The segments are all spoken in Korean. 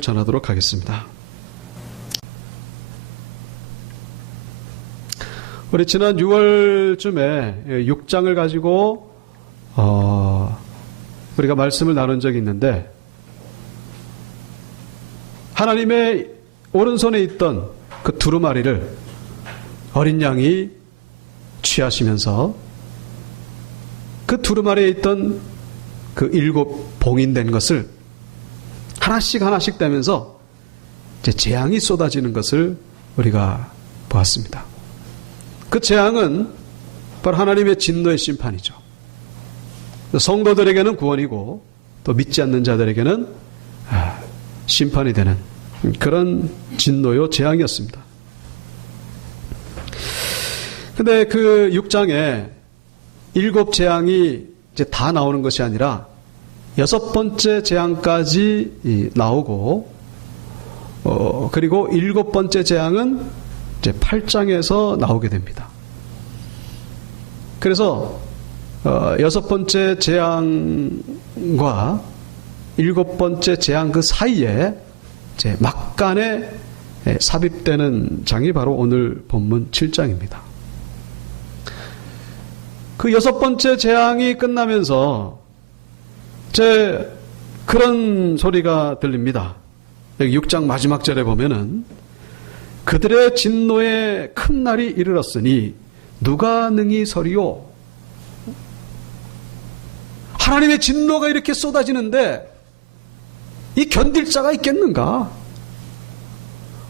전하도록 하겠습니다. 우리 지난 6월쯤에 6장을 가지고 우리가 말씀을 나눈 적이 있는데, 하나님의 오른손에 있던 그 두루마리를 어린 양이 취하시면서 그 두루마리에 있던 그 7 봉인된 것을 하나씩 되면서 이제 재앙이 쏟아지는 것을 우리가 보았습니다. 그 재앙은 바로 하나님의 진노의 심판이죠. 성도들에게는 구원이고 또 믿지 않는 자들에게는 심판이 되는 그런 진노요 재앙이었습니다. 근데 그 6장에 7 재앙이 이제 다 나오는 것이 아니라 6번째 재앙까지 나오고, 그리고 7번째 재앙은 이제 8장에서 나오게 됩니다. 그래서 6번째 재앙과 7번째 재앙 그 사이에 이제 막간에 삽입되는 장이 바로 오늘 본문 7장입니다. 그 6번째 재앙이 끝나면서 이제 그런 소리가 들립니다. 여기 6장 마지막 절에 보면은 그들의 진노의 큰 날이 이르렀으니 누가 능히 서리요? 하나님의 진노가 이렇게 쏟아지는데 이 견딜 자가 있겠는가?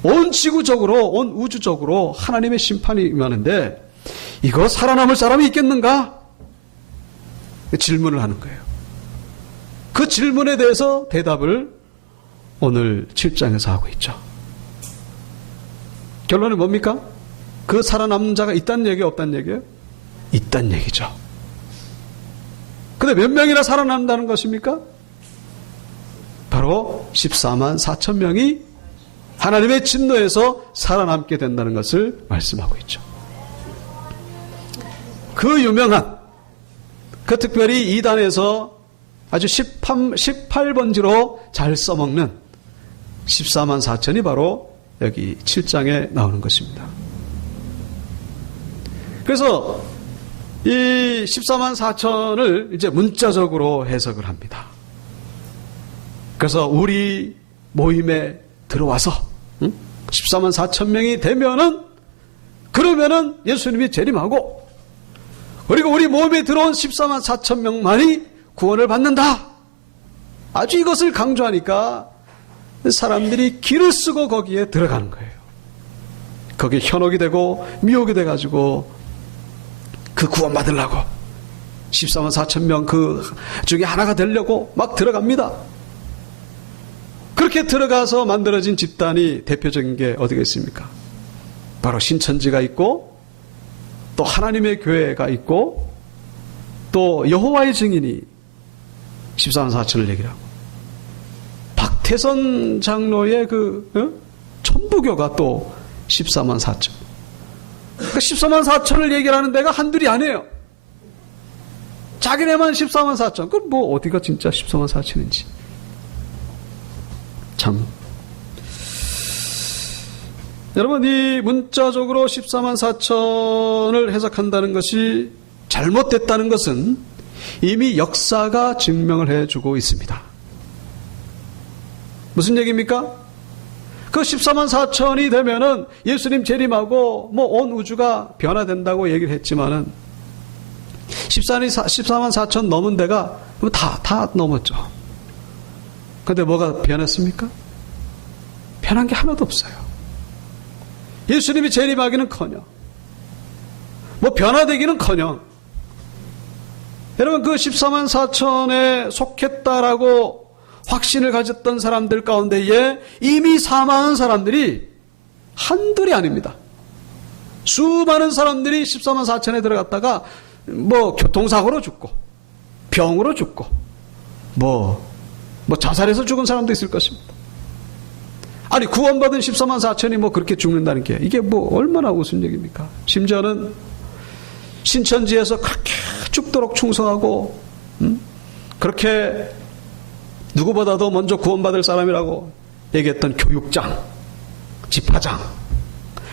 온 지구적으로, 온 우주적으로 하나님의 심판이 임하는데 이거 살아남을 사람이 있겠는가? 질문을 하는 거예요. 그 질문에 대해서 대답을 오늘 7장에서 하고 있죠. 결론은 뭡니까? 그 살아남는 자가 있다는 얘기예요, 없다는 얘기예요? 있다는 얘기죠. 근데 몇 명이나 살아남는다는 것입니까? 바로 14만 4천 명이 하나님의 진노에서 살아남게 된다는 것을 말씀하고 있죠. 그 유명한, 그 특별히 이단에서 아주 18번지로 잘 써먹는 14만 4천이 바로 여기 7장에 나오는 것입니다. 그래서 이 14만 4천을 이제 문자적으로 해석을 합니다. 그래서 우리 모임에 들어와서 14만 4천 명이 되면은, 그러면은 예수님이 재림하고, 그리고 우리 모임에 들어온 14만 4천 명만이 구원을 받는다. 아주 이것을 강조하니까 사람들이 길을 쓰고 거기에 들어가는 거예요. 거기에 현혹이 되고 미혹이 돼가지고 그 구원 받으려고 14만 4천 명 그 중에 하나가 되려고 막 들어갑니다. 그렇게 들어가서 만들어진 집단이 대표적인 게 어디가 있습니까? 바로 신천지가 있고, 또 하나님의 교회가 있고, 또 여호와의 증인이 14만 4천을 얘기를 하고, 박태선 장로의 천부교가 또 14만 4천. 그러니까 14만 4천을 얘기를 하는 데가 한둘이 아니에요. 자기네만 14만 4천. 그럼 뭐 어디가 진짜 14만 4천인지. 참. 여러분, 이 문자적으로 14만 4천을 해석한다는 것이 잘못됐다는 것은 이미 역사가 증명을 해주고 있습니다. 무슨 얘기입니까? 그 14만 4천이 되면은 예수님 재림하고 뭐 온 우주가 변화된다고 얘기를 했지만은 14만 4천 넘은 데가 다 넘었죠. 근데 뭐가 변했습니까? 변한 게 하나도 없어요. 예수님이 재림하기는커녕, 뭐 변화되기는커녕, 여러분 그 14만 4천에 속했다라고 확신을 가졌던 사람들 가운데에 이미 사망한 사람들이 한둘이 아닙니다. 수많은 사람들이 14만 4천에 들어갔다가 뭐 교통사고로 죽고 병으로 죽고 뭐 자살해서 죽은 사람도 있을 것입니다. 아니 구원받은 14만 4천이 뭐 그렇게 죽는다는 게 이게 뭐 얼마나 우스운 얘기입니까? 심지어는 신천지에서 그렇게 죽도록 충성하고 그렇게 누구보다도 먼저 구원받을 사람이라고 얘기했던 교육장, 집화장,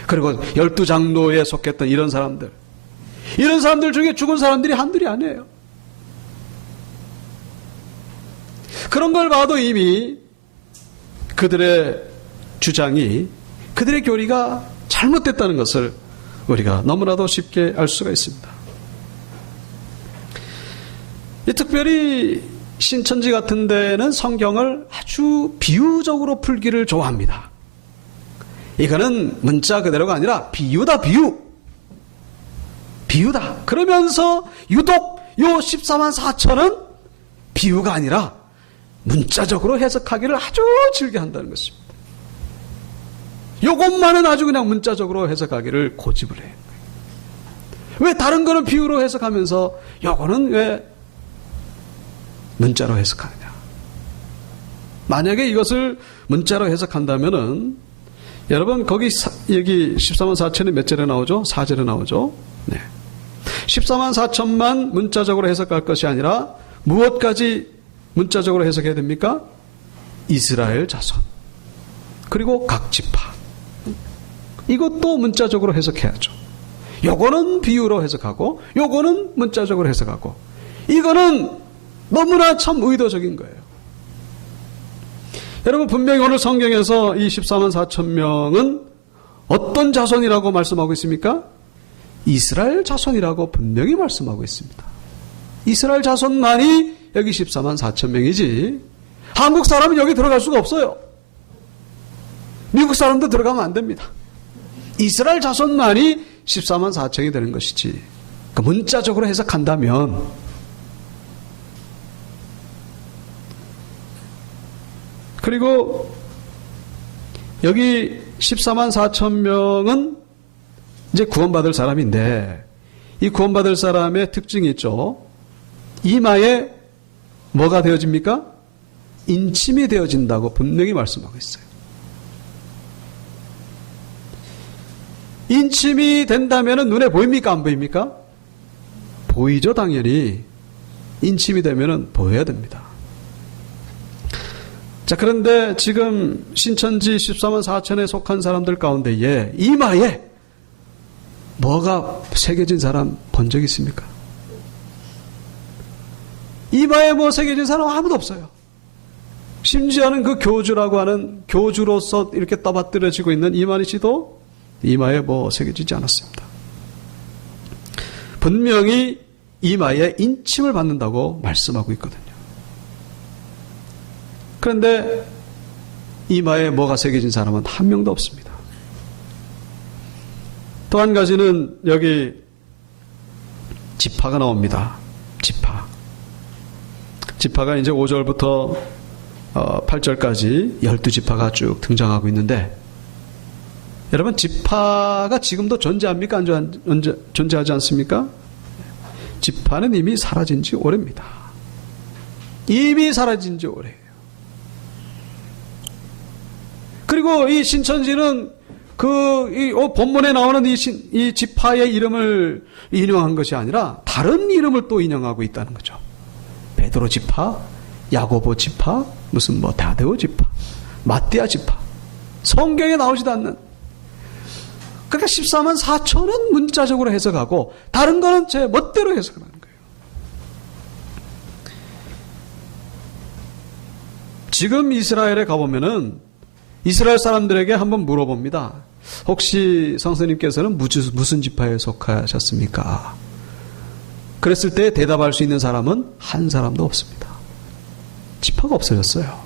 그리고 12장로에 속했던 이런 사람들 중에 죽은 사람들이 한둘이 아니에요. 그런 걸 봐도 이미 그들의 주장이, 그들의 교리가 잘못됐다는 것을 우리가 너무나도 쉽게 알 수가 있습니다. 특별히 신천지 같은 데는 성경을 아주 비유적으로 풀기를 좋아합니다. 이거는 문자 그대로가 아니라 비유다, 비유다. 그러면서 유독 요 14만 4천은 비유가 아니라 문자적으로 해석하기를 아주 즐겨한다는 것입니다. 요것만은 아주 그냥 문자적으로 해석하기를 고집을 해요. 왜 다른 거는 비유로 해석하면서 요거는 왜 문자로 해석하느냐. 만약에 이것을 문자로 해석한다면은 여러분 여기 14만 4천이 몇 절에 나오죠? 4절에 나오죠? 네. 14만 4천만 문자적으로 해석할 것이 아니라 무엇까지 문자적으로 해석해야 됩니까? 이스라엘 자손, 그리고 각 지파, 이것도 문자적으로 해석해야죠. 요거는 비유로 해석하고 요거는 문자적으로 해석하고, 이거는 너무나 참 의도적인 거예요. 여러분 분명히 오늘 성경에서 이 14만 4천 명은 어떤 자손이라고 말씀하고 있습니까? 이스라엘 자손이라고 분명히 말씀하고 있습니다. 이스라엘 자손만이 여기 14만 4천 명이지 한국 사람은 여기 들어갈 수가 없어요. 미국 사람도 들어가면 안 됩니다. 이스라엘 자손만이 14만 4천이 되는 것이지, 그러니까 문자적으로 해석한다면. 그리고 여기 14만 4천 명은 이제 구원받을 사람인데, 이 구원받을 사람의 특징이 있죠. 이마에 뭐가 되어집니까? 인침이 되어진다고 분명히 말씀하고 있어요. 인침이 된다면 눈에 보입니까? 안 보입니까? 보이죠, 당연히. 인침이 되면 보여야 됩니다. 자, 그런데 지금 신천지 14만 4천에 속한 사람들 가운데에 이마에 뭐가 새겨진 사람 본 적 있습니까? 이마에 뭐 새겨진 사람 아무도 없어요. 심지어는 그 교주라고 하는, 교주로서 이렇게 떠받들어지고 있는 이만희 씨도 이마에 뭐 새겨지지 않았습니다. 분명히 이마에 인침을 받는다고 말씀하고 있거든요. 그런데 이마에 뭐가 새겨진 사람은 한 명도 없습니다. 또 한 가지는 여기 지파가 나옵니다. 지파가 이제 5절부터 8절까지 12지파가 쭉 등장하고 있는데, 여러분 지파가 지금도 존재합니까? 존재하지 않습니까? 지파는 이미 사라진 지 오래입니다. 이미 사라진 지 오래예요. 그리고 이 신천지는 본문에 나오는 이 지파의 이름을 인용한 것이 아니라 다른 이름을 또 인용하고 있다는 거죠. 베드로 지파, 야고보 지파, 무슨 뭐 다데오 지파, 마띠아 지파. 성경에 나오지도 않는. 그러니까 14만 4천은 문자적으로 해석하고 다른 거는 제 멋대로 해석하는 거예요. 지금 이스라엘에 가보면은 이스라엘 사람들에게 한번 물어봅니다. 혹시 성스님께서는 무슨 지파에 속하셨습니까? 그랬을 때 대답할 수 있는 사람은 한 사람도 없습니다. 지파가 없어졌어요.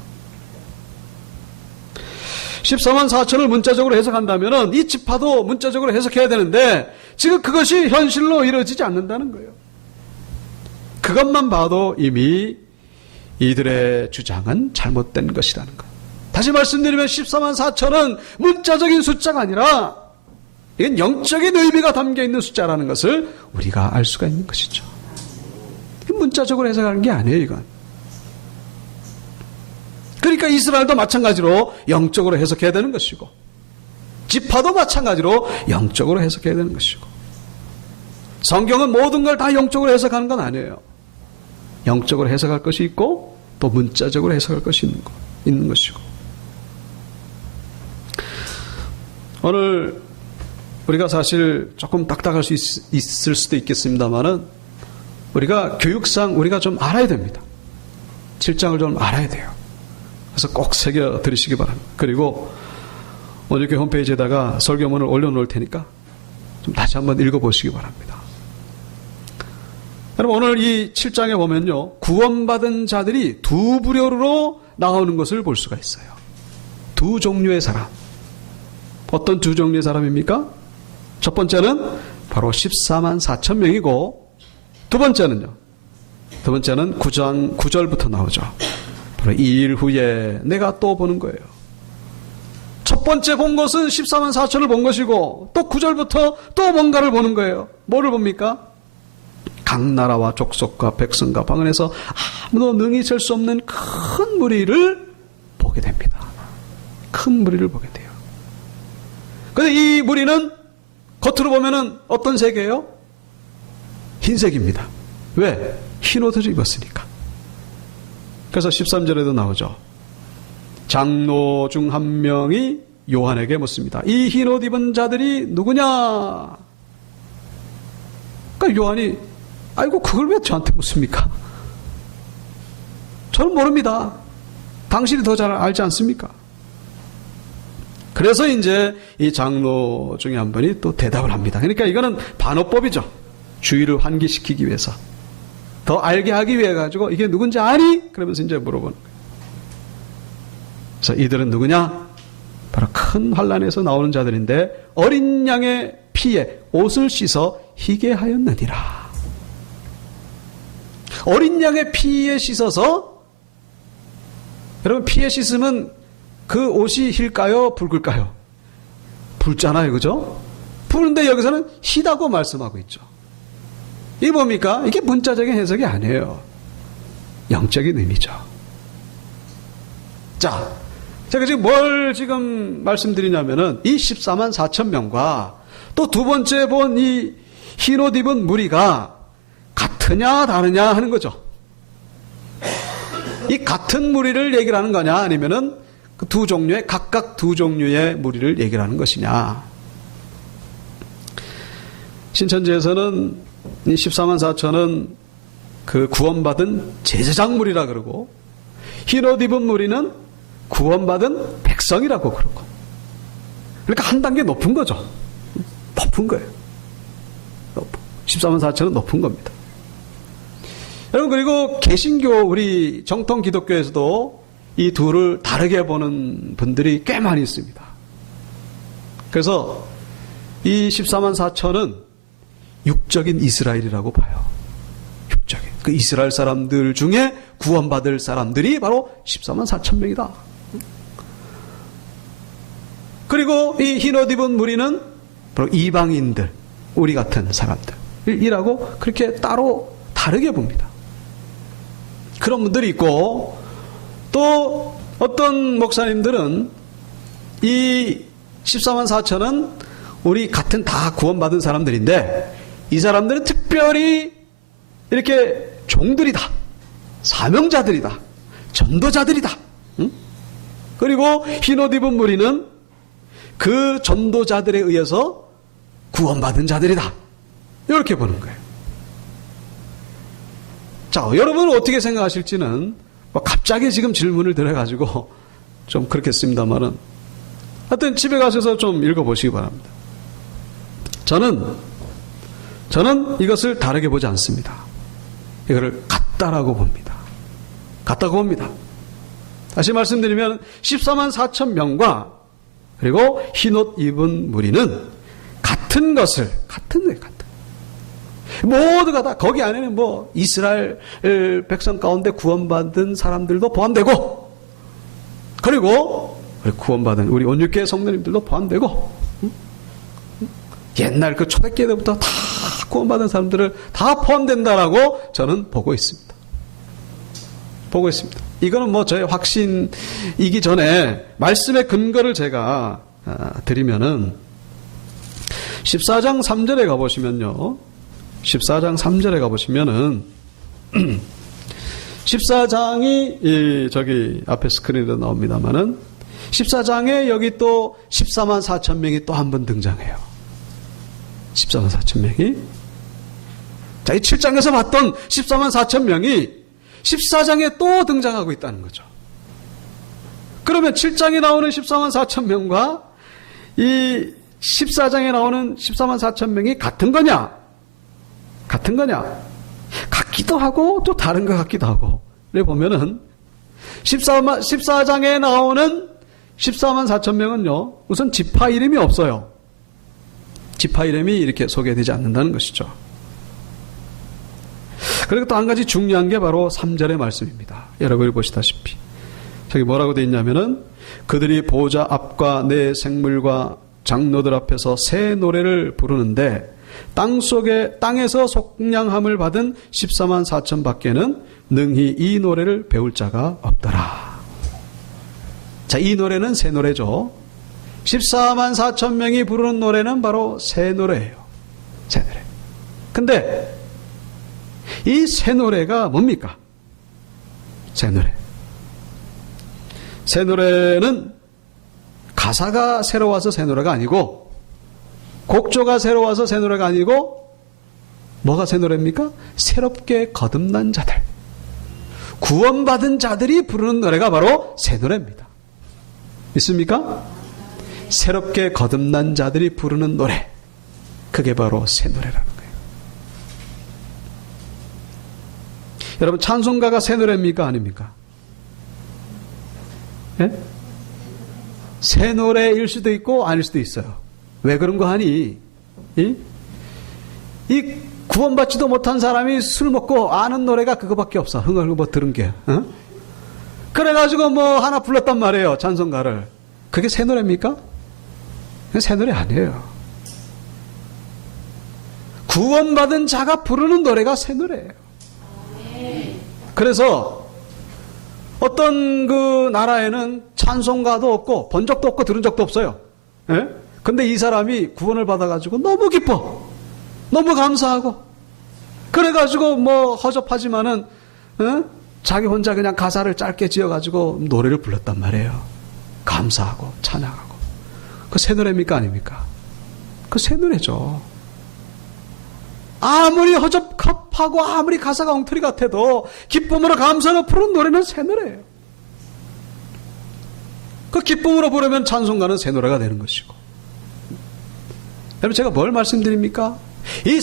14만 4천을 문자적으로 해석한다면 이 지파도 문자적으로 해석해야 되는데 지금 그것이 현실로 이루어지지 않는다는 거예요. 그것만 봐도 이미 이들의 주장은 잘못된 것이라는 것. 다시 말씀드리면 14만 4천은 문자적인 숫자가 아니라 이건 영적인 의미가 담겨있는 숫자라는 것을 우리가 알 수가 있는 것이죠. 문자적으로 해석하는 게 아니에요, 이건. 그러니까 이스라엘도 마찬가지로 영적으로 해석해야 되는 것이고, 지파도 마찬가지로 영적으로 해석해야 되는 것이고, 성경은 모든 걸 다 영적으로 해석하는 건 아니에요. 영적으로 해석할 것이 있고 또 문자적으로 해석할 것이 있는 것이고, 오늘 우리가 사실 조금 딱딱할 수 있을 수도 있겠습니다만은 우리가 교육상 우리가 좀 알아야 됩니다. 7장을 좀 알아야 돼요. 그래서 꼭 새겨 들으시기 바랍니다. 그리고 오늘 교회 홈페이지에다가 설교문을 올려놓을 테니까 좀 다시 한번 읽어보시기 바랍니다. 여러분 오늘 이 7장에 보면요, 구원받은 자들이 두 부류로 나오는 것을 볼 수가 있어요. 두 종류의 사람. 어떤 두 종류의 사람입니까? 첫 번째는 바로 14만 4천 명이고 두 번째는 9절부터 나오죠. 바로 2일 후에 내가 또 보는 거예요. 첫 번째 본 것은 14만 4천을 본 것이고 또 9절부터 또 뭔가를 보는 거예요. 뭐를 봅니까? 각 나라와 족속과 백성과 방언에서 아무도 능히 셀 수 없는 큰 무리를 보게 됩니다. 큰 무리를 보게 돼요. 그런데 이 무리는 겉으로 보면은 어떤 색이에요? 흰색입니다. 왜? 흰 옷을 입었으니까. 그래서 13절에도 나오죠. 장로 중 한 명이 요한에게 묻습니다. 이 흰 옷 입은 자들이 누구냐? 그러니까 요한이 아이고 그걸 왜 저한테 묻습니까? 저는 모릅니다. 당신이 더 잘 알지 않습니까? 그래서 이제 이 장로 중에 한 분이 또 대답을 합니다. 그러니까 이거는 반어법이죠. 주의를 환기시키기 위해서. 더 알게 하기 위해 가지고 이게 누군지 아니? 그러면서 이제 물어보는 거예요. 그래서 이들은 누구냐? 바로 큰 환란에서 나오는 자들인데 어린 양의 피에 옷을 씻어 희게 하였느니라. 어린 양의 피에 씻어서, 여러분 피에 씻으면 그 옷이 힐까요? 붉을까요? 붉잖아요. 그죠? 붉은데 여기서는 희다고 말씀하고 있죠. 이게 뭡니까? 이게 문자적인 해석이 아니에요. 영적인 의미죠. 자, 제가 지금 뭘 지금 말씀드리냐면은 이 14만 4천 명과 또 두 번째 본 이 흰옷 입은 무리가 같으냐 다르냐 하는 거죠. 이 같은 무리를 얘기를 하는 거냐 아니면은 그 두 종류의 각각 두 종류의 무리를 얘기를 하는 것이냐. 신천지에서는 이 14만 4천은 그 구원받은 제사장 무리라 그러고 흰옷 입은 무리는 구원받은 백성이라고 그러고, 그러니까 한 단계 높은 거죠. 높은 거예요. 14만 4천은 높은 겁니다. 여러분 그리고 개신교 우리 정통 기독교에서도 이 둘을 다르게 보는 분들이 꽤 많이 있습니다. 그래서 이 14만 4천은 육적인 이스라엘이라고 봐요. 육적인 그 이스라엘 사람들 중에 구원받을 사람들이 바로 14만 4천 명이다. 그리고 이 흰옷 입은 무리는 바로 이방인들, 우리 같은 사람들이라고 그렇게 따로 다르게 봅니다. 그런 분들이 있고, 또 어떤 목사님들은 이 14만 4천은 우리 같은 다 구원받은 사람들인데 이 사람들은 특별히 이렇게 종들이다, 사명자들이다, 전도자들이다. 응? 그리고 흰옷 입은 무리는 그 전도자들에 의해서 구원받은 자들이다. 이렇게 보는 거예요. 자, 여러분은 어떻게 생각하실지는 뭐 갑자기 지금 질문을 드려가지고 좀 그렇겠습니다만은 하여튼 집에 가셔서 좀 읽어보시기 바랍니다. 저는 이것을 다르게 보지 않습니다. 이거를 같다라고 봅니다. 같다고 봅니다. 다시 말씀드리면 14만 4천 명과 그리고 흰옷 입은 무리는 같은 것을, 같은 모두가 다 거기 안에는 뭐 이스라엘 백성 가운데 구원받은 사람들도 포함되고, 그리고 구원받은 우리 온유교회 성도님들도 포함되고, 옛날 그 초대교회 때부터 다 구원받은 사람들을 다 포함된다라고 저는 보고 있습니다. 보고 있습니다. 이거는 뭐 저의 확신이기 전에 말씀의 근거를 제가 드리면은 14장 3절에 가보시면요. 14장 3절에 가보시면은 14장이 저기 앞에 스크린에도 나옵니다만은 14장에 여기 또 14만 4천 명이 또 한 번 등장해요. 14만 4천 명이. 자, 이 7장에서 봤던 14만 4천 명이 14장에 또 등장하고 있다는 거죠. 그러면 7장에 나오는 14만 4천 명과 이 14장에 나오는 14만 4천 명이 같은 거냐? 같은 거냐? 같기도 하고 또 다른 것 같기도 하고. 그래 보면은 14장에 나오는 14만 4천 명은요, 우선 지파 이름이 없어요. 지파 이름이 이렇게 소개되지 않는다는 것이죠. 그리고 또 한 가지 중요한 게 바로 3절의 말씀입니다. 여러분이 보시다시피 저기 뭐라고 되어 있냐면은 그들이 보좌 앞과 내 생물과 장로들 앞에서 새 노래를 부르는데 땅에서 속량함을 받은 14만 4천 밖에는 능히 이 노래를 배울 자가 없더라. 자, 이 노래는 새 노래죠. 14만 4천 명이 부르는 노래는 바로 새 노래예요. 새 노래. 근데 이 새 노래가 뭡니까? 새 노래. 새 노래는 가사가 새로워서 새 노래가 아니고, 곡조가 새로워서 새 노래가 아니고, 뭐가 새 노래입니까? 새롭게 거듭난 자들, 구원받은 자들이 부르는 노래가 바로 새 노래입니다. 있습니까? 새롭게 거듭난 자들이 부르는 노래, 그게 바로 새 노래라는 거예요. 여러분, 찬송가가 새 노래입니까? 아닙니까? 예? 새 노래일 수도 있고 아닐 수도 있어요. 왜 그런 거 하니? 이 구원받지도 못한 사람이 술 먹고 아는 노래가 그거밖에 없어. 흥얼흥얼 들은 게. 어? 그래가지고 뭐 하나 불렀단 말이에요. 찬송가를. 그게 새 노래입니까? 새 노래 아니에요. 구원받은 자가 부르는 노래가 새 노래예요. 그래서 어떤 그 나라에는 찬송가도 없고 본 적도 없고 들은 적도 없어요. 예? 근데 이 사람이 구원을 받아가지고 너무 기뻐. 너무 감사하고. 그래가지고 뭐 허접하지만은, 자기 혼자 그냥 가사를 짧게 지어가지고 노래를 불렀단 말이에요. 감사하고 찬양하고. 그 새 노래입니까? 아닙니까? 그 새 노래죠. 아무리 허접하고 아무리 가사가 엉터리 같아도 기쁨으로 감사로 부르는 노래는 새 노래예요. 그 기쁨으로 부르면 찬송가는 새 노래가 되는 것이고. 여러분, 제가 뭘 말씀드립니까? 이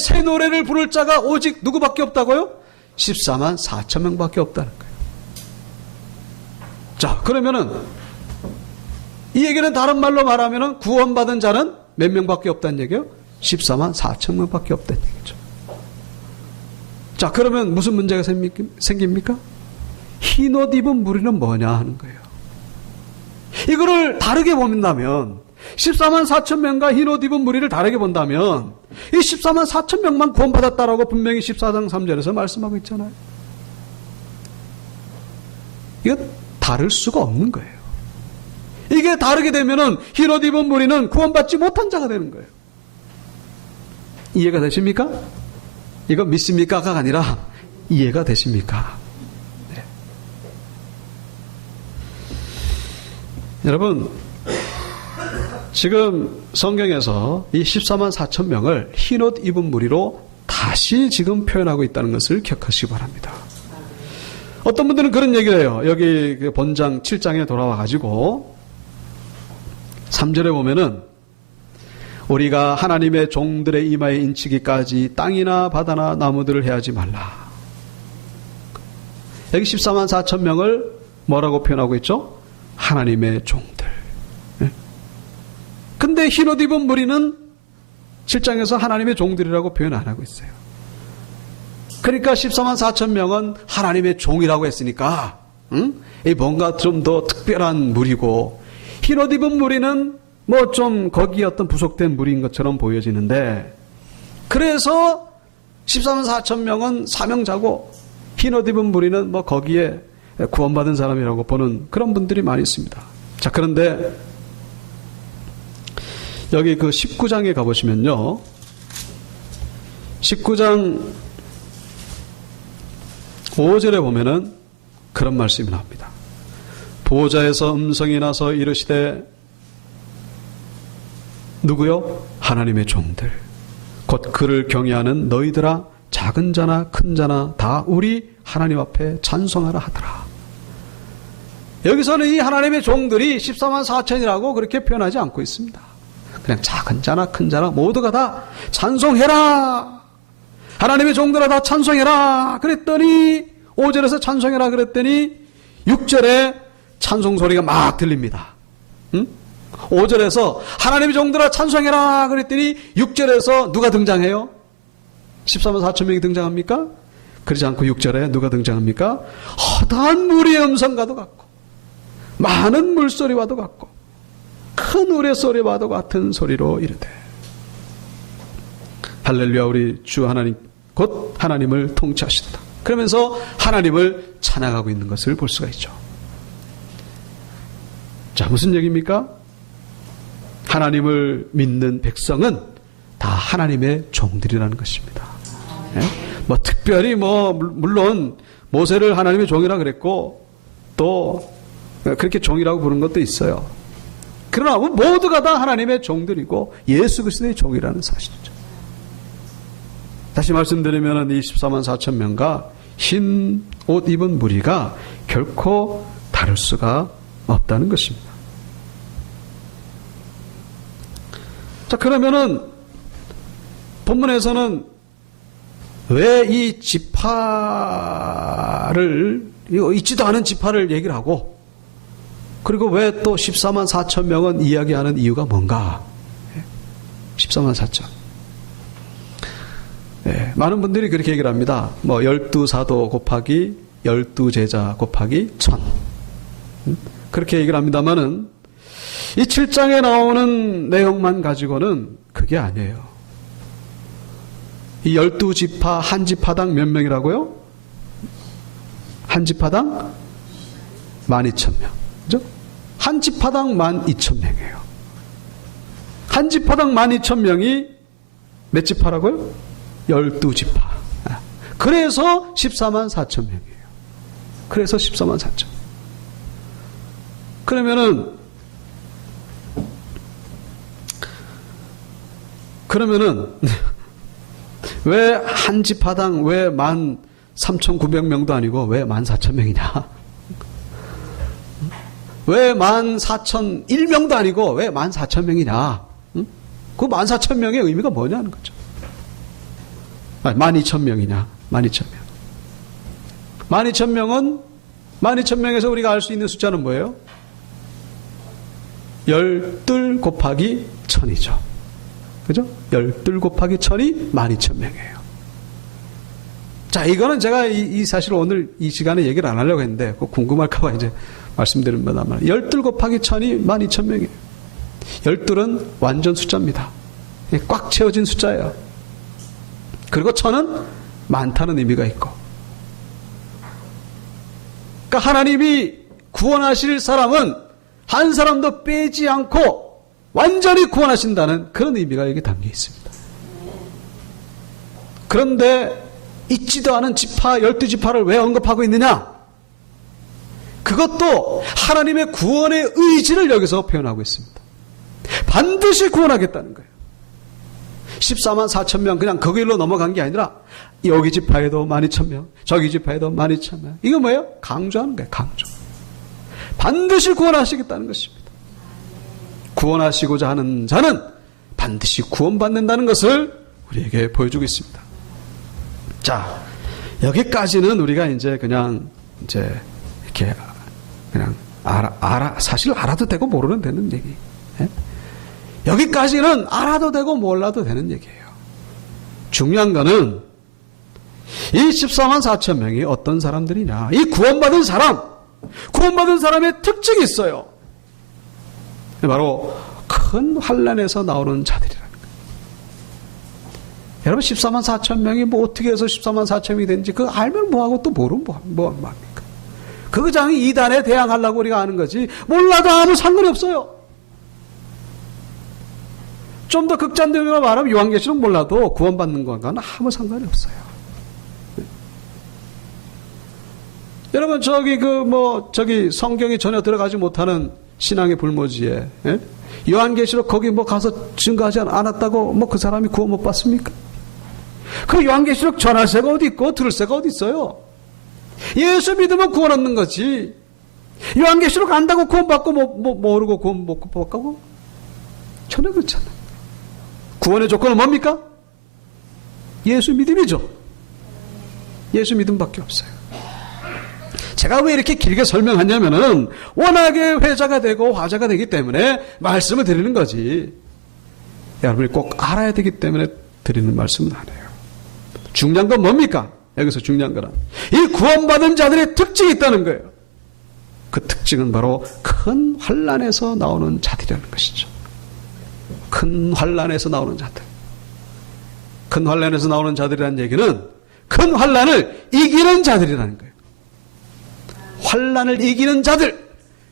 새 노래를 부를 자가 오직 누구밖에 없다고요? 14만 4천 명밖에 없다는 거예요. 자, 그러면은 이 얘기는 다른 말로 말하면은 구원받은 자는 몇 명밖에 없다는 얘기예요? 14만 4천 명밖에 없다는 얘기죠. 자, 그러면 무슨 문제가 생깁니까? 흰옷 입은 무리는 뭐냐 하는 거예요. 이거를 다르게 본다면 14만 4천 명과 흰옷 입은 무리를 다르게 본다면 이 14만 4천 명만 구원받았다라고 분명히 14장 3절에서 말씀하고 있잖아요. 이건 다를 수가 없는 거예요. 이게 다르게 되면은 흰옷 입은 무리는 구원받지 못한 자가 되는 거예요. 이해가 되십니까? 이거 믿습니까가 아니라 이해가 되십니까? 네. 여러분, 지금 성경에서 이 14만 4천 명을 흰옷 입은 무리로 다시 지금 표현하고 있다는 것을 기억하시기 바랍니다. 어떤 분들은 그런 얘기를 해요. 여기 본장 7장에 돌아와가지고 3절에 보면은 우리가 하나님의 종들의 이마에 인치기까지 땅이나 바다나 나무들을 해하지 말라. 여기 14만 4천 명을 뭐라고 표현하고 있죠? 하나님의 종들. 근데 흰옷 입은 무리는 7장에서 하나님의 종들이라고 표현 안 하고 있어요. 그러니까 14만 4천 명은 하나님의 종이라고 했으니까 뭔가 좀 더 특별한 무리고, 흰옷 입은 무리는 뭐 좀 거기에 어떤 부속된 무리인 것처럼 보여지는데, 그래서 14만 4천 명은 사명자고 흰옷 입은 무리는 뭐 거기에 구원받은 사람이라고 보는 그런 분들이 많이 있습니다. 자, 그런데 여기 그 19장에 가보시면요, 19장 5절에 보면은 그런 말씀이 나옵니다. 보호자에서 음성이 나서 이르시되 누구요? 하나님의 종들 곧 그를 경외하는 너희들아 작은 자나 큰 자나 다 우리 하나님 앞에 찬송하라 하더라. 여기서는 이 하나님의 종들이 14만 4천이라고 그렇게 표현하지 않고 있습니다. 그냥 작은 자나 큰 자나 모두가 다 찬송해라. 하나님의 종들아 다 찬송해라. 그랬더니 5절에서 찬송해라 그랬더니 6절에 찬송 소리가 막 들립니다. 응? 5절에서 하나님의 종들아 찬송해라 그랬더니 6절에서 누가 등장해요? 14만 4천 명이 등장합니까? 그러지 않고 6절에 누가 등장합니까? 허다한 무리의 음성과도 같고 많은 물소리와도 같고 큰 우레소리와도 같은 소리로 이르되 할렐루야 우리 주 하나님 곧 하나님을 통치하신다. 그러면서 하나님을 찬양하고 있는 것을 볼 수가 있죠. 자, 무슨 얘기입니까? 하나님을 믿는 백성은 다 하나님의 종들이라는 것입니다. 예? 뭐 특별히 물론 모세를 하나님의 종이라 그랬고 또 그렇게 종이라고 부르는 것도 있어요. 그러나 모두가 다 하나님의 종들이고 예수 그리스도의 종이라는 사실이죠. 다시 말씀드리면 24만 4천 명과 흰 옷 입은 무리가 결코 다를 수가 없다는 것입니다. 자, 그러면은 본문에서는 왜 이 지파를 있지도 않은 지파를 얘기를 하고 그리고 왜 또 14만 4천 명은 이야기하는 이유가 뭔가? 14만 4천. 네, 많은 분들이 그렇게 얘기를 합니다. 12사도 곱하기 12제자 곱하기 1000. 그렇게 얘기를 합니다만은 이 7장에 나오는 내용만 가지고는 그게 아니에요. 이 12지파 한 지파당 몇 명이라고요? 한 지파당 12,000명. 그죠? 한 지파당 12,000명이에요. 한 지파당 12,000명이 몇 지파라고요? 12지파. 그래서 14만 4천 명이에요. 그래서 14만 4천. 그러면은 왜 한 지파당 왜 13,900명도 아니고 왜 14,000명이냐? 왜 14,001명도 아니고 왜 14,000명이냐? 그 14,000명의 의미가 뭐냐는 거죠. 12,000명이냐? 12,000명. 12,000명은 12,000명에서 우리가 알 수 있는 숫자는 뭐예요? 12 곱하기 1000이죠. 그죠? 12 곱하기 1000이 12,000명이에요. 자, 이거는 제가 이 사실 오늘 이 시간에 얘기를 안 하려고 했는데 궁금할까봐 이제 말씀드립니다만 12 곱하기 1000이 12,000명이에요. 12는 완전 숫자입니다. 꽉 채워진 숫자예요. 그리고 1000은 많다는 의미가 있고. 그러니까 하나님이 구원하실 사람은 한 사람도 빼지 않고 완전히 구원하신다는 그런 의미가 여기 담겨 있습니다. 그런데 있지도 않은 지파 12지파를 왜 언급하고 있느냐? 그것도 하나님의 구원의 의지를 여기서 표현하고 있습니다. 반드시 구원하겠다는 거예요. 14만 4천 명 그냥 그 길로 넘어간 게 아니라 여기 지파에도 12,000명 저기 지파에도 12,000명. 이거 뭐예요? 강조하는 거예요. 강조. 반드시 구원하시겠다는 것입니다. 구원하시고자 하는 자는 반드시 구원받는다는 것을 우리에게 보여주고 있습니다. 자, 여기까지는 우리가 이제 이렇게 그냥 사실 알아도 되고 모르는 되는 얘기. 예? 여기까지는 알아도 되고 몰라도 되는 얘기예요. 중요한 거는 이 14만 4천 명이 어떤 사람들이냐. 이 구원받은 사람의 특징이 있어요. 바로 큰 환난에서 나오는 자들이라는 거예요. 여러분 14만 4천 명이 어떻게 해서 14만 4천 명이 되는지 그거 알면 뭐하고 또 모르면 뭐합니까? 그 장이 이단에 대항하려고 우리가 아는 거지 몰라도 아무 상관이 없어요. 좀 더 극단적으로 말하면 요한계시록 몰라도 구원받는 것과는 아무 상관이 없어요. 여러분, 저기 성경이 전혀 들어가지 못하는 신앙의 불모지에, 예? 요한계시록 거기 가서 증거하지 않았다고 그 사람이 구원 못 받습니까? 그 요한계시록 전할 새가 어디 있고 들을 새가 어디 있어요? 예수 믿으면 구원 얻는 거지. 요한계시록 안다고 구원 받고 모르고 구원 못 받고? 전혀 그렇지 않아요. 구원의 조건은 뭡니까? 예수 믿음이죠. 예수 믿음밖에 없어요. 제가 왜 이렇게 길게 설명하냐면은 워낙에 회자가 되고 화자가 되기 때문에 말씀을 드리는 거지. 여러분이 꼭 알아야 되기 때문에 드리는 말씀은 아니에요. 중요한 건 뭡니까? 여기서 중요한 거는 이 구원받은 자들의 특징이 있다는 거예요. 그 특징은 바로 큰 환난에서 나오는 자들이라는 것이죠. 큰 환난에서 나오는 자들. 큰 환난에서 나오는 자들이라는 얘기는 큰 환난을 이기는 자들이라는 거예요. 환난을 이기는 자들,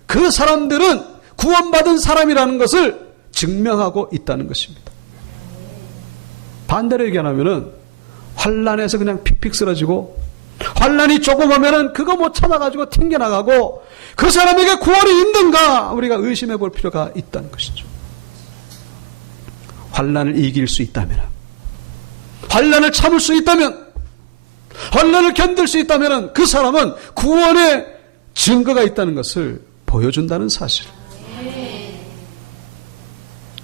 그 사람들은 구원받은 사람이라는 것을 증명하고 있다는 것입니다. 반대로 얘기하면은 환난에서 그냥 픽픽 쓰러지고 환난이 조금 오면은 그거 못 찾아가지고 튕겨나가고 그 사람에게 구원이 있는가 우리가 의심해 볼 필요가 있다는 것이죠. 환난을 이길 수 있다면, 환난을 참을 수 있다면, 환난을 견딜 수 있다면 그 사람은 구원의 증거가 있다는 것을 보여준다는 사실.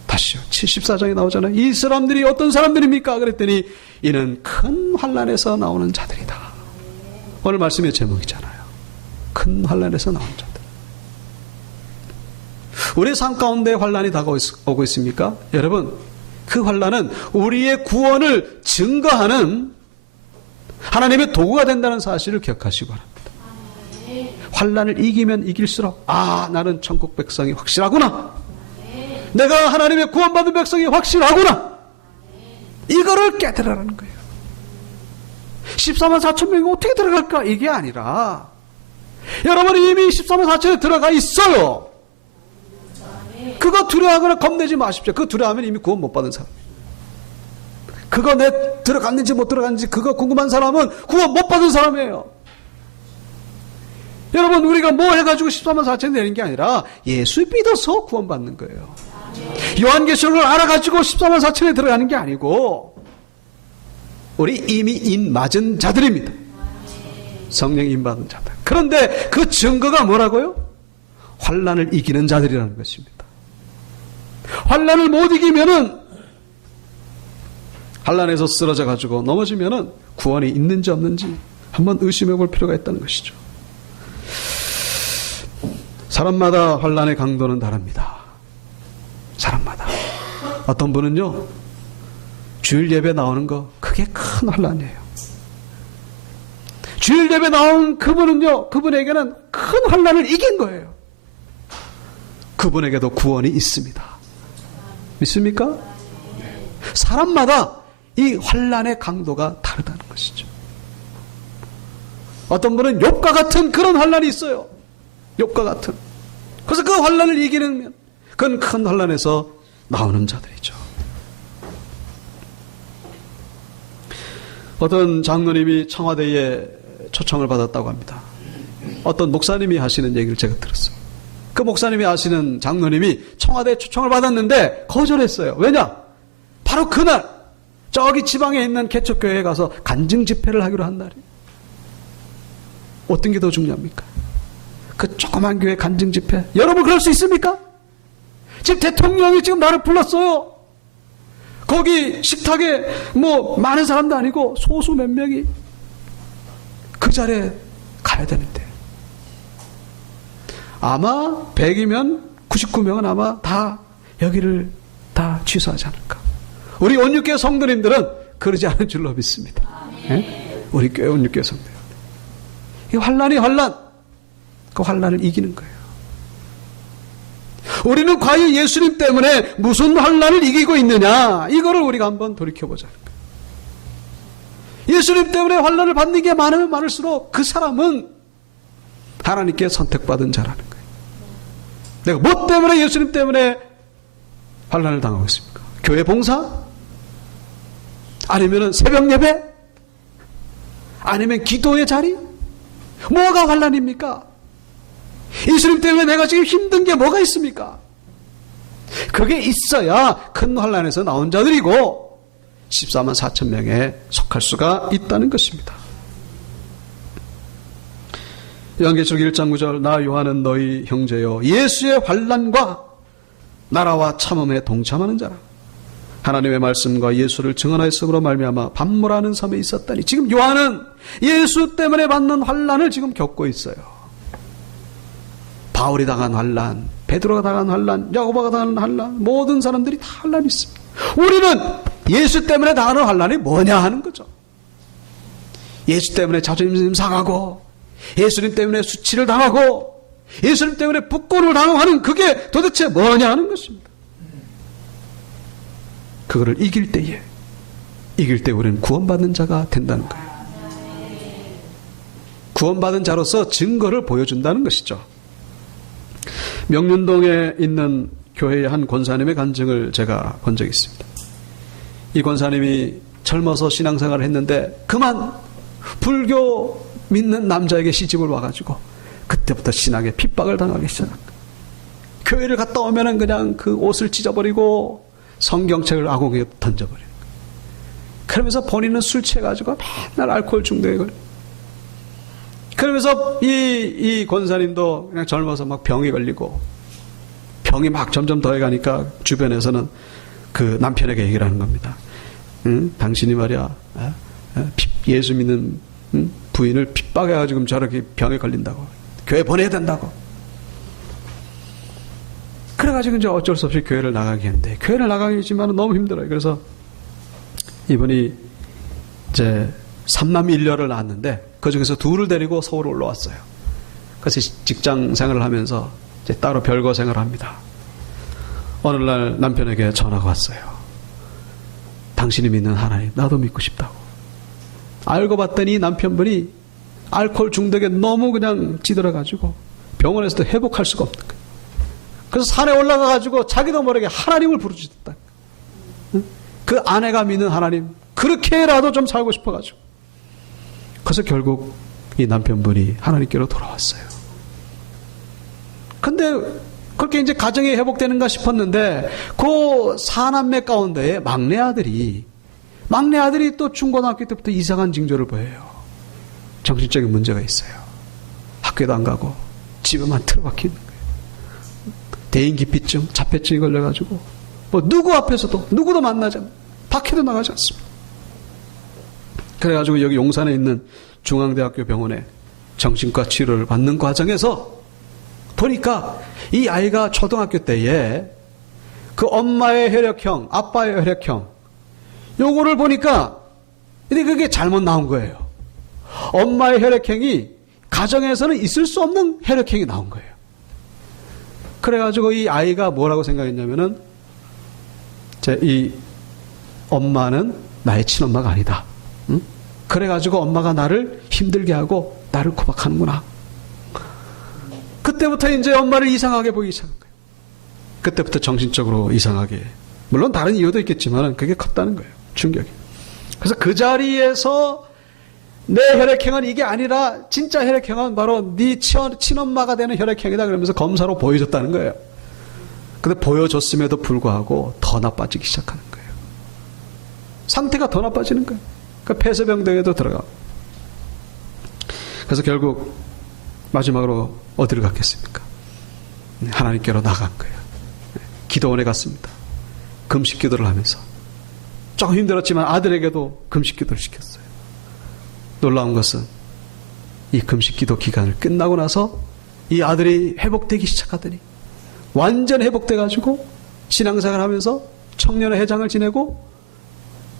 다시요. 74장에 나오잖아요. 이 사람들이 어떤 사람들입니까? 그랬더니 이는 큰 환난에서 나오는 자들이다. 오늘 말씀의 제목이잖아요. 큰 환난에서 나오는 자들. 우리의 삶 가운데 환난이 다가오고 있습니까? 여러분, 그 환난은 우리의 구원을 증거하는 하나님의 도구가 된다는 사실을 기억하시기 바랍니다. 환난을 이기면 이길수록 나는 천국 백성이 확실하구나. 내가 하나님의 구원받은 백성이 확실하구나. 이거를 깨달으라는 거예요. 14만 4천 명이 어떻게 들어갈까? 이게 아니라 여러분이 이미 14만 4천에 들어가 있어요. 그거 두려워하거나 겁내지 마십시오. 그거 두려워하면 이미 구원 못 받은 사람. 그거 내 들어갔는지 못 들어갔는지 그거 궁금한 사람은 구원 못 받은 사람이에요. 여러분, 우리가 뭐 해가지고 14만 4천 내는 게 아니라 예수 믿어서 구원받는 거예요. 요한계시록을 알아가지고 14만 4천에 들어가는 게 아니고 우리 이미 인 맞은 자들입니다. 성령 인 받은 자들. 그런데 그 증거가 뭐라고요? 환난을 이기는 자들이라는 것입니다. 환난을 못 이기면은 환난에서 쓰러져 가지고 넘어지면은 구원이 있는지 없는지 한번 의심해 볼 필요가 있다는 것이죠. 사람마다 환난의 강도는 다릅니다. 사람마다. 어떤 분은요, 주일 예배 나오는 거 그게 큰 환난이에요. 주일 예배 나온 그분은요, 그분에게는 큰 환난을 이긴 거예요. 그분에게도 구원이 있습니다. 믿습니까? 사람마다 이 환난의 강도가 다르다는 것이죠. 어떤 분은 욥과 같은 그런 환난이 있어요. 욥과 같은. 그래서 그 환난을 이기는, 그건 큰 환난에서 나오는 자들이죠. 어떤 장로님이 청와대에 초청을 받았다고 합니다. 어떤 목사님이 하시는 얘기를 제가 들었어요. 그 목사님이 하시는 장로님이 청와대에 초청을 받았는데 거절했어요. 왜냐? 바로 그날 저기 지방에 있는 개척교회에 가서 간증 집회를 하기로 한 날이에요. 어떤 게 더 중요합니까? 그 조그만 교회 간증 집회. 여러분 그럴 수 있습니까? 지금 대통령이 지금 나를 불렀어요. 거기 식탁에 많은 사람도 아니고 소수 몇 명이 그 자리에 가야 되는데 아마 100이면 99명은 아마 다 여기를 다 취소하지 않을까. 우리 온육교회 성도님들은 그러지 않을 줄로 믿습니다. 네? 우리 교회 온육교회 성도들. 이 환난이 환난. 그 환난을 이기는 거예요. 우리는 과연 예수님 때문에 무슨 환난을 이기고 있느냐, 이거를 우리가 한번 돌이켜보자는 거예요. 예수님 때문에 환난을 받는 게 많으면 많을수록 그 사람은 하나님께 선택받은 자라는 거예요. 내가 뭐 때문에 예수님 때문에 환난을 당하고 있습니까? 교회 봉사? 아니면 새벽 예배? 아니면 기도의 자리? 뭐가 환난입니까? 예수님 때문에 내가 지금 힘든 게 뭐가 있습니까? 그게 있어야 큰 환난에서 나온 자들이고 14만 4천 명에 속할 수가 있다는 것입니다. 요한계시록 1장 9절 나 요한은 너희 형제요 예수의 환난과 나라와 참음에 동참하는 자라. 하나님의 말씀과 예수를 증언하였음으로 말미암아 반모라는 섬에 있었다니. 지금 요한은 예수 때문에 받는 환난을 지금 겪고 있어요. 바울이 당한 환난, 베드로가 당한 환난, 야고보가 당한 환난, 모든 사람들이 다 환난이 있습니다. 우리는 예수 때문에 당하는 환난이 뭐냐 하는 거죠. 예수 때문에 자존심 상하고 예수님 때문에 수치를 당하고 예수님 때문에 부끄러움을 당하는 그게 도대체 뭐냐 하는 것입니다. 그거를 이길 때 우리는 구원받는 자가 된다는 거예요. 구원받은 자로서 증거를 보여준다는 것이죠. 명륜동에 있는 교회의 한 권사님의 간증을 제가 본 적이 있습니다. 이 권사님이 젊어서 신앙생활을 했는데 그만 불교 믿는 남자에게 시집을 와가지고 그때부터 신앙에 핍박을 당하기 시작합니다. 교회를 갔다 오면은 그냥 그 옷을 찢어버리고 성경책을 아궁이에 던져버려요. 그러면서 본인은 술 취해가지고 맨날 알코올 중독에 걸려요. 그러면서 이 권사님도 그냥 젊어서 막 병이 걸리고 병이 막 점점 더해가니까 주변에서는 그 남편에게 얘기를 하는 겁니다. 응? 당신이 말이야 예수 믿는 부인을 핍박해가지고 저렇게 병에 걸린다고 교회 보내야 된다고. 그래가지고 이제 어쩔 수 없이 교회를 나가게 했는데 교회를 나가겠지만 너무 힘들어요. 그래서 이분이 이제 3남 1녀를 낳았는데 그 중에서 둘을 데리고 서울 올라왔어요. 그래서 직장 생활을 하면서 이제 따로 별거 생활을 합니다. 어느 날 남편에게 전화가 왔어요. 당신이 믿는 하나님 나도 믿고 싶다고. 알고 봤더니 남편분이 알코올 중독에 너무 그냥 찌들어가지고 병원에서도 회복할 수가 없는 거예요. 그래서 산에 올라가가지고 자기도 모르게 하나님을 부르짖었다. 그 아내가 믿는 하나님 그렇게라도 좀 살고 싶어가지고 그래서 결국 이 남편분이 하나님께로 돌아왔어요. 근데 그렇게 이제 가정이 회복되는가 싶었는데 그 사남매 가운데 막내 아들이 또 중고등학교 때부터 이상한 징조를 보여요. 정신적인 문제가 있어요. 학교도 안 가고 집에만 틀어박히는 거예요. 대인기피증, 자폐증이 걸려가지고 뭐 누구 앞에서도 누구도 만나지 않고 밖에도 나가지 않습니다. 그래가지고 여기 용산에 있는 중앙대학교 병원에 정신과 치료를 받는 과정에서 보니까 이 아이가 초등학교 때에 그 엄마의 혈액형, 아빠의 혈액형 요거를 보니까 근데 그게 잘못 나온 거예요. 엄마의 혈액형이 가정에서는 있을 수 없는 혈액형이 나온 거예요. 그래가지고 이 아이가 뭐라고 생각했냐면은 이 엄마는 나의 친엄마가 아니다. 응? 그래가지고 엄마가 나를 힘들게 하고 나를 구박하는구나. 그때부터 이제 엄마를 이상하게 보기 시작한 거예요. 그때부터 정신적으로 이상하게. 물론 다른 이유도 있겠지만 그게 컸다는 거예요. 충격이. 그래서 그 자리에서 내 혈액형은 이게 아니라 진짜 혈액형은 바로 네 친엄마가 되는 혈액형이다 그러면서 검사로 보여줬다는 거예요. 근데 보여줬음에도 불구하고 더 나빠지기 시작하는 거예요. 상태가 더 나빠지는 거예요. 그러니까 폐쇄병동에도 들어가고. 그래서 결국 마지막으로 어디를 갔겠습니까? 하나님께로 나간 거예요. 기도원에 갔습니다. 금식 기도를 하면서 조금 힘들었지만 아들에게도 금식 기도를 시켰어요. 놀라운 것은 이 금식 기도 기간을 끝나고 나서 이 아들이 회복되기 시작하더니 완전 회복돼가지고 신앙생활 하면서 청년의 회장을 지내고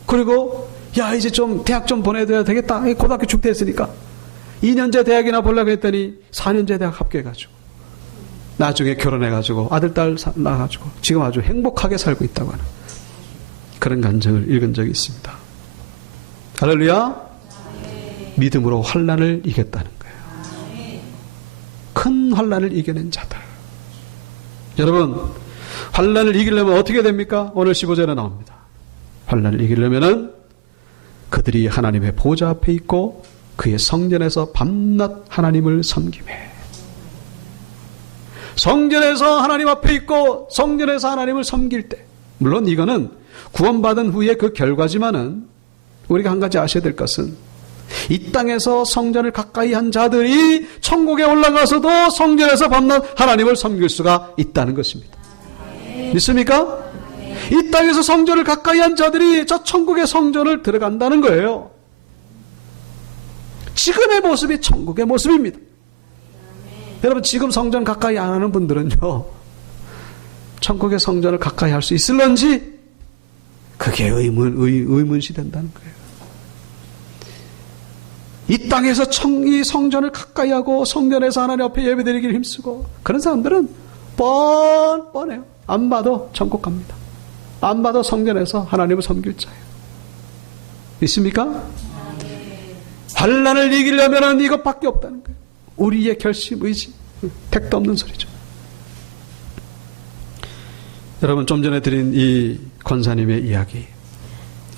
그리고 야 이제 좀 대학 좀 보내야 되겠다. 고등학교 축제했으니까 2년제 대학이나 보려고 했더니 4년제 대학 합격해가지고 나중에 결혼해가지고 아들 딸 낳아가지고 지금 아주 행복하게 살고 있다고 하는 그런 간증을 읽은 적이 있습니다. 할렐루야. 믿음으로 환난을 이겼다는 거예요. 큰 환난을 이겨낸 자들. 여러분 환난을 이기려면 어떻게 됩니까? 오늘 15절에 나옵니다. 환난을 이기려면은 그들이 하나님의 보좌 앞에 있고 그의 성전에서 밤낮 하나님을 섬김에, 성전에서 하나님 앞에 있고 성전에서 하나님을 섬길 때, 물론 이거는 구원받은 후에 그 결과지만은 우리가 한 가지 아셔야 될 것은 이 땅에서 성전을 가까이 한 자들이 천국에 올라가서도 성전에서 밤낮 하나님을 섬길 수가 있다는 것입니다. 믿습니까? 이 땅에서 성전을 가까이 한 자들이 저 천국의 성전을 들어간다는 거예요. 지금의 모습이 천국의 모습입니다. 여러분, 지금 성전 가까이 안 하는 분들은요, 천국의 성전을 가까이 할 수 있을런지 그게 의문시 된다는 거예요. 이 땅에서 이 성전을 가까이 하고 성전에서 하나님 앞에 예배드리기를 힘쓰고 그런 사람들은 뻔해요. 안 봐도 천국 갑니다. 안 봐도 성전에서 하나님을 섬길 자예요. 믿습니까? 환난을 이기려면 이것밖에 없다는 거예요. 우리의 결심, 의지, 택도 없는 소리죠. 여러분, 좀 전에 드린 이 권사님의 이야기,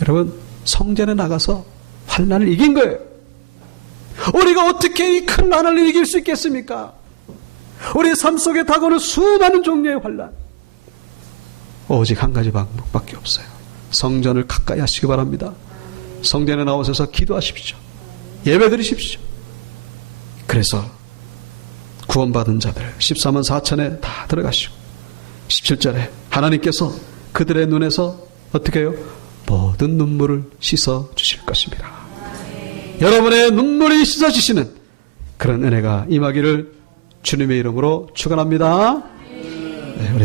여러분, 성전에 나가서 환난을 이긴 거예요. 우리가 어떻게 이 큰 환난을 이길 수 있겠습니까? 우리 삶 속에 다가오는 수많은 종류의 환난, 오직 한 가지 방법밖에 없어요. 성전을 가까이 하시기 바랍니다. 성전에 나오셔서 기도하십시오. 예배드리십시오. 그래서 구원받은 자들 14만 4천에 다 들어가시고 17절에 하나님께서 그들의 눈에서 어떻게 해요? 모든 눈물을 씻어 주실 것입니다. 여러분의 눈물이 씻어지시는 그런 은혜가 임하기를 주님의 이름으로 축원합니다. 네, 우리